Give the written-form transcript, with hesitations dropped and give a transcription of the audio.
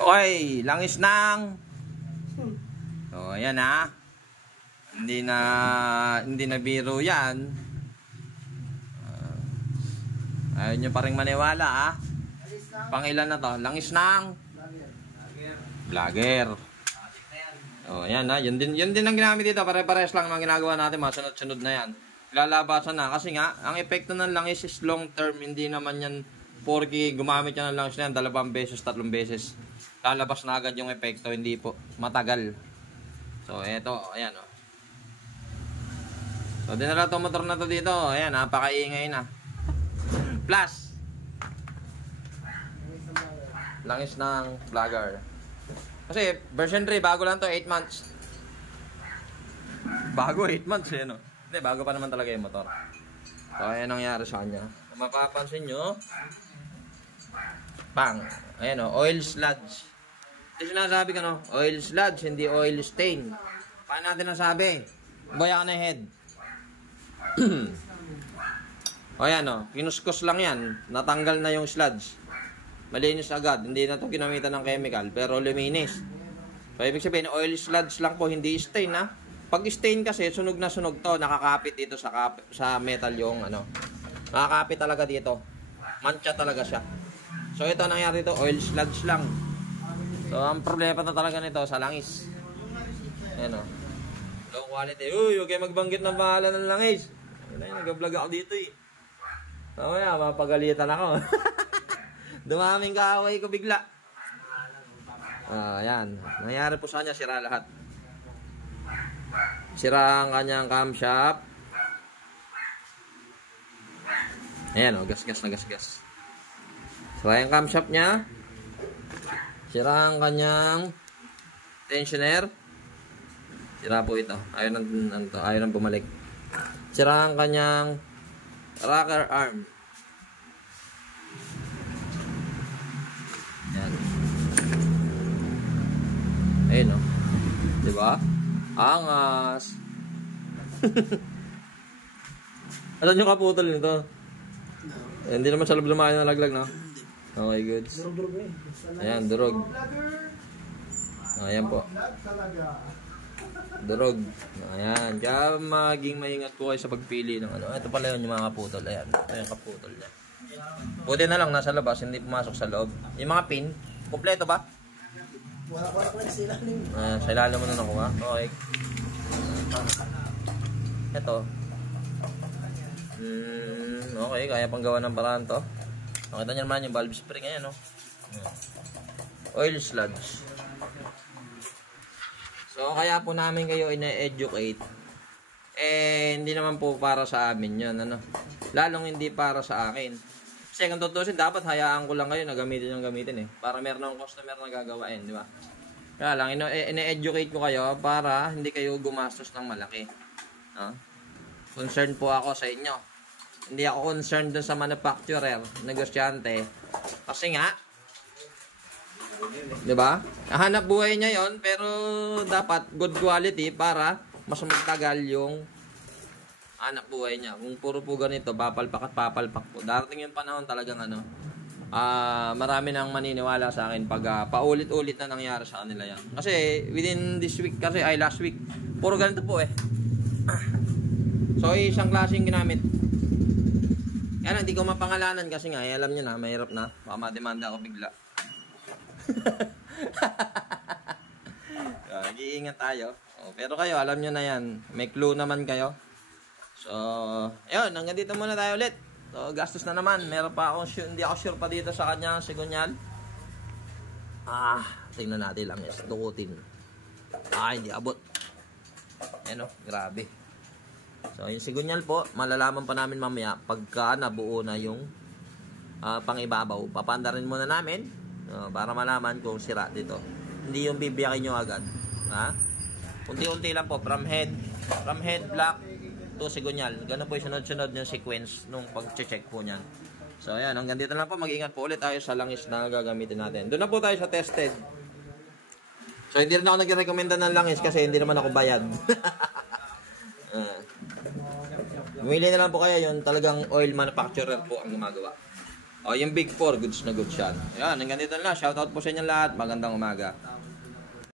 Okay, langis ng. So, ayan ha. Hindi na biro yan. Ayaw nyo pa rin maniwala ha. Pangilan na to? Langis ng Vlogger. Oh, ayan ha. Yun din ang ginamit dito. Pare-pares lang ang ginagawa natin. Mga sunod-sunod na yan. Lalabasan na. Kasi nga, ang epekto ng langis is long term. Hindi naman yan porky gumamit yan ng langis na yan 2 beses, 3 beses. Lalabas na agad yung epekto. Hindi po. Matagal. So, eto. Ayan o. So, dinala to motor na to dito. Ayan, napakaingay na. Plus, langis ng Vlogger. Kasi version 3, bago lang to, 8 months. Bago 8 months eh, no? Hindi, bago pa naman talaga yung motor. So, ayan ang nangyari sa kanya. Kung mapapansin nyo, pang, ayan o, oil sludge. Ito sinasabi ka, no? Oil sludge, hindi oil stain. Paano natin nasabi? Boya ka na head. O yan o, kinuskus lang yan. Natanggal na yung sludge. Malinis agad. Hindi na ito ginamitan ng chemical, pero luminis. So, ibig sabihin, oil sludge lang po, hindi stain ha. Pag stain kasi, sunog na sunog to. Nakakapit dito sa metal yung ano. Nakakapit talaga dito. Mancha talaga siya. So, ito nangyari dito, oil sludge lang. So, ang problema na talaga nito sa langis. Ayan o. Low quality. Uy, huwag kayo magbanggit ng pangalan ng langis. Nag-vlog ako dito eh. So, kaya, mapagalitan ako. Dumaming kaaway ko bigla. Ayan. Nangyari po sa kanya, sira lahat. Sira ang kanyang camshaft. Ayan o, gas-gas na gas-gas. Sira yung camshaft niya. Sira ang kanyang tensioner. Sira po ito. Ayaw nang bumalik. Sira ang kanyang rocker arm. Yan. Ayun o. Diba? Angas. Alam nyo kaputol nito? Hindi naman sa loob lumayan na laglag, no? Okay, good. Ayan, durog. Ayan po. Durog. Ayan. Kaya maging maingat po kayo sa pagpili ng ano. Ito pala yun yung mga kaputol. Ayan. Ito yung kaputol niya. Buti na lang nasa labas, hindi pumasok sa loob. Yung mga pin, kompleto ba? Wala pa sa ilalim. Sa ilalim mo na nakuha. Okay. Ito. Okay, kaya pang gawa ng paraan to. Nakita nyo naman yung valve spring. Ayan, no? Oil sludge. So, kaya po namin kayo ina-educate. Hindi naman po para sa amin yun, ano? Lalong hindi para sa akin. Kasi kung tutusin, dapat hayaan ko lang kayo na gamitin yung gamitin eh. Para meron akong customer na gagawain, di ba? Kaya lang, ina-educate ko kayo para hindi kayo gumastos ng malaki. Concerned po ako sa inyo. Hindi ako concerned dun sa manufacturer, negosyante. Kasi nga, di ba? Hanap buhay niya yon, pero dapat good quality para mas magtagal yung hanap buhay niya. Kung puro po ganito, papalpak at papalpak po. Darating yung panahon talagang ano, marami nang maniniwala sa akin pag paulit-ulit na nangyari sa kanila yan. Kasi within this week, kasi ay last week, puro ganito po eh. So, isang klaseng ginamit. Kaya hindi ko mapangalanan kasi nga, alam nyo na, mahirap na. Baka mademanda ako bigla. Nag-iingat tayo. Pero kayo, alam nyo na yan. May clue naman kayo. So, ayun, hanggang dito muna tayo ulit. So, gastos na naman. Meron pa akong hindi ako sure pa dito sa kanyang sigunyal. Tingnan natin lang. Yes, dukutin. Hindi abot. Ayan o, grabe. So, yung sigunyal po, malalaman pa namin mamaya pagka nabuo na yung pangibabaw. Papandarin muna namin para malaman kung sira dito. Hindi yung bibiyakin nyo agad. Unti-unti lang po, from head block to sigunyal. Ganun po yung sunod-sunod yung sequence nung pag-check po niyan. So, ayan, hanggang dito lang po. Mag-ingat po ulit tayo sa langis na gagamitin natin. Doon na po tayo sa tested. So, hindi rin ako nag-recommenda ng langis kasi hindi naman ako bayad. Bumili na lang po kayo yun. Talagang oil manufacturer po ang gumagawa. O, yung Big 4, goods na goods yan. Yan, hanggang dito na lang. Shoutout po sa inyo lahat. Magandang umaga.